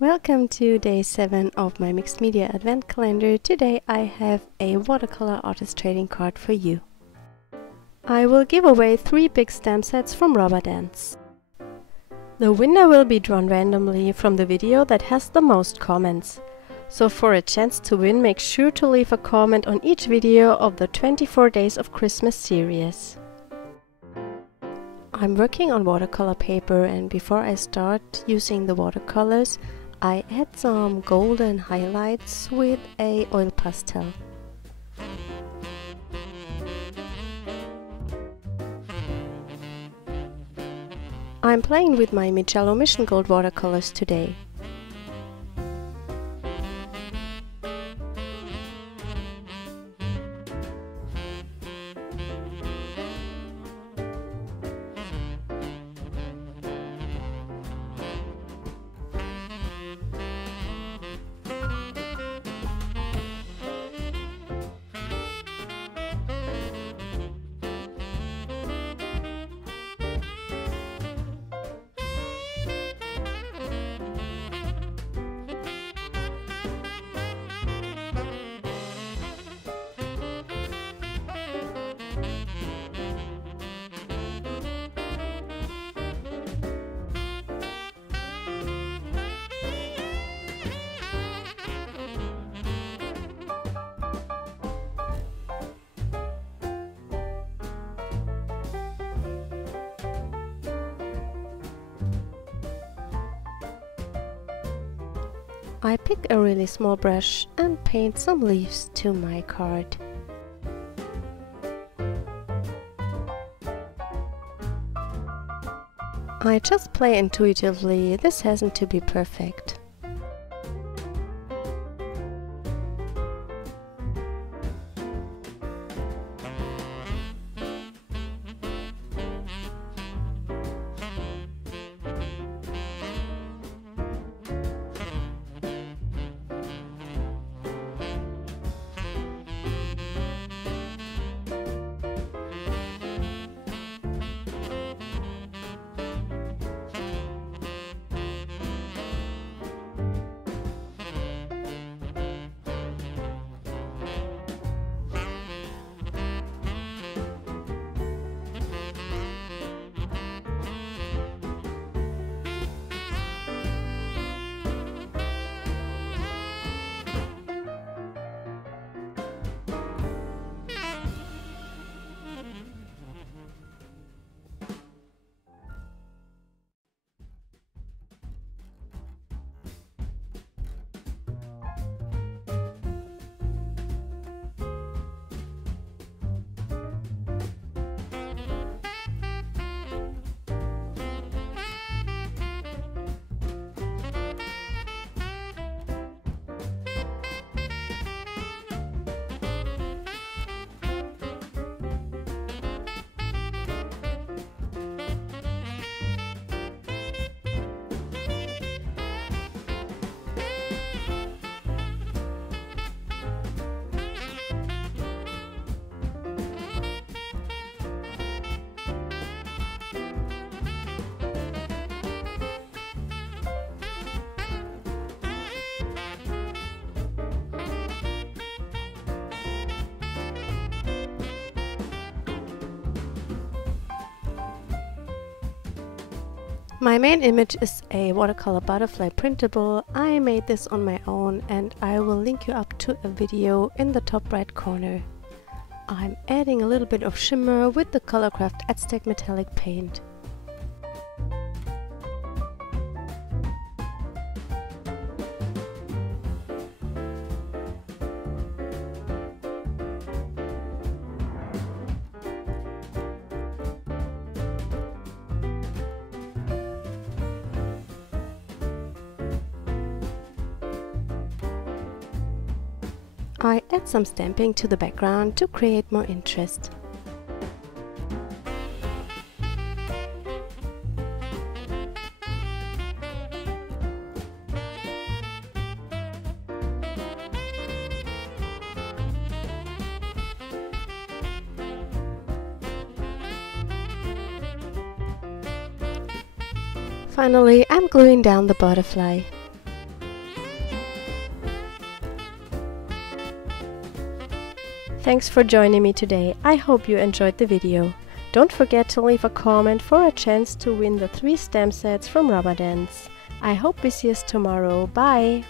Welcome to day 7 of my mixed media advent calendar. Today I have a watercolor artist trading card for you. I will give away 3 big stamp sets from Rubber Dance. The winner will be drawn randomly from the video that has the most comments. So for a chance to win, make sure to leave a comment on each video of the 24 Days of Christmas series. I'm working on watercolor paper, and before I start using the watercolors, I add some golden highlights with a oil pastel. I'm playing with my Mijello Mission Gold watercolors today. I pick a really small brush and paint some leaves to my card. I just play intuitively, this hasn't to be perfect. My main image is a watercolor butterfly printable. I made this on my own and I will link you up to a video in the top right corner. I'm adding a little bit of shimmer with the Colorcraft Aztec metallic paint. I add some stamping to the background to create more interest. Finally, I'm gluing down the butterfly. Thanks for joining me today. I hope you enjoyed the video. Don't forget to leave a comment for a chance to win the 3 stamp sets from Rubber Dance. I hope we see us tomorrow. Bye!